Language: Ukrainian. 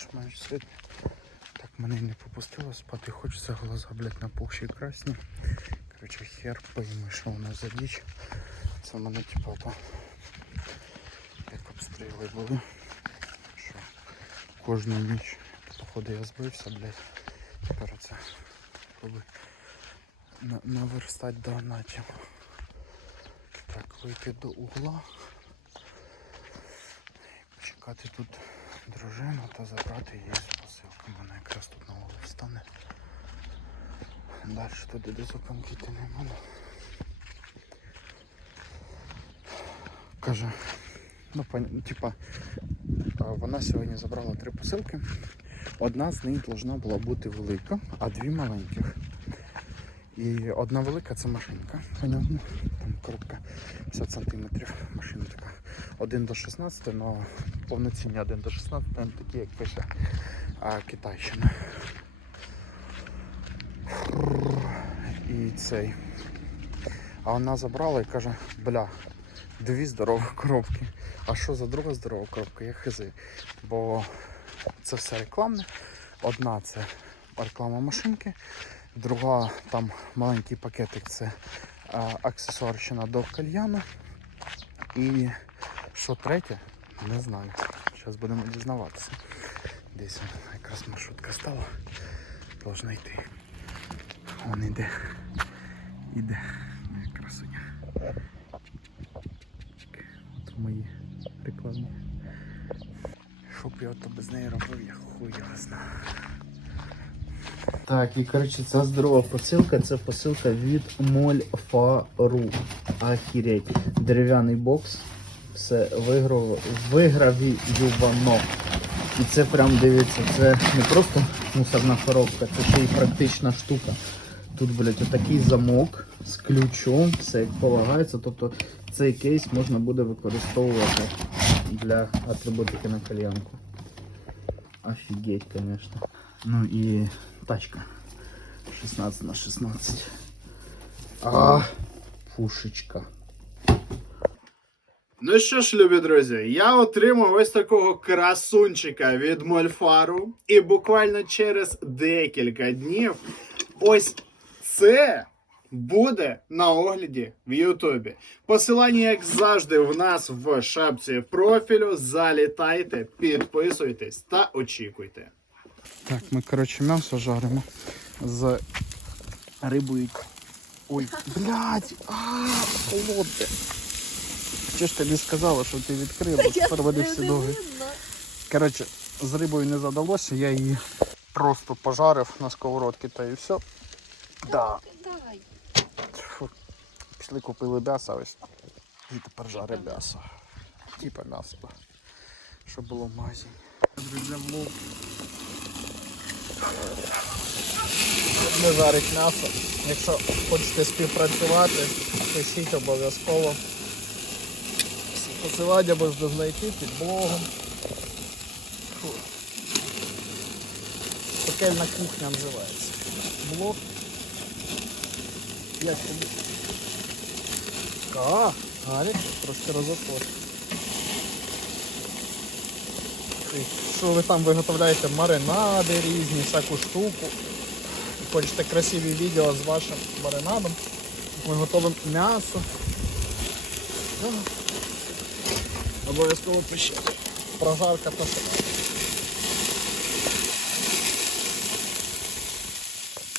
більш-менш ситно. Так мене не попустило спати, хочеться глаза, блядь, напухші красні. Коротше, хер пойми, що воно за діч. Це в мене типа то як обстріли були. Що кожну ніч, походу я збився, блядь. Тепер це роби наверстать до натів. Так, вийти до угла. Почекати тут дружину та забрати її з посилки. Вона якраз тут на вулиці стане. Далі туди до зупинки йти не буду. Каже, ну, типа, вона сьогодні забрала три посилки. Одна з них повинна була бути велика, а дві маленьких. І одна велика це машинка, понятно. Там коробка 50 сантиметрів. Машина така 1 до 16, але повноцінні 1 до 16, там такі, як пише а, Китайщина. І цей. А вона забрала і каже, бля, дві здорові коробки. А що за друга здорова коробка? Я хизи. Бо це все рекламне. Одна це реклама машинки, друга там маленький пакетик це а, аксесуарщина до кальяну. І що третє, не знаю. Зараз будемо дізнаватися. Десь якраз маршрутка стала. Должна йти. Вон іде. Іде. Моя красуня. От мої рекламні. Що б я то без неї робив, я хуй його знаю. Так, і коротше, ця здорова посилка, це посилка від Мольфару. Ахіреть. Дерев'яний бокс. Все виграв, вигравіювано. І це прям дивіться, це не просто мусорна коробка, це ще й практична штука. Тут, блядь, отакий замок з ключом, все як полагається. Тобто цей кейс можна буде використовувати для атрибутики на кальянку. Офігеть, конечно. Ну і тачка. 16 на 16. А, пушечка. Ну що ж, любі друзі, я отримав ось такого красунчика від Мольфару. І буквально через декілька днів ось це буде на огляді в Ютубі. Посилання, як завжди, в нас в шапці профілю. Залітайте, підписуйтесь та очікуйте. Так, ми, коротше, м'ясо жаримо з рибою. Ой, блядь, а, холодне. Чи ж тобі сказала, що ти відкрив, тепер ведеш всі доги. Коротше, з рибою не задалося, я її просто пожарив на сковородці та і все. Да. Фу. Пішли купили м'ясо ось. І тепер жаре м'ясо. Типа м'ясо. Щоб було в магазині. Друзі, влог. Не жарить м'ясо. Якщо хочете співпрацювати, пишіть обов'язково. Посилання можна знайти під блогом. Пекельна кухня називається. Блог. Тобі? А, гаряче, трошки розотвор. Що ви там виготовляєте маринади різні, всяку штуку. Хочете красиві відео з вашим маринадом. Ми готовимо м'ясо. Обов'язково пишіть. Прожарка та що.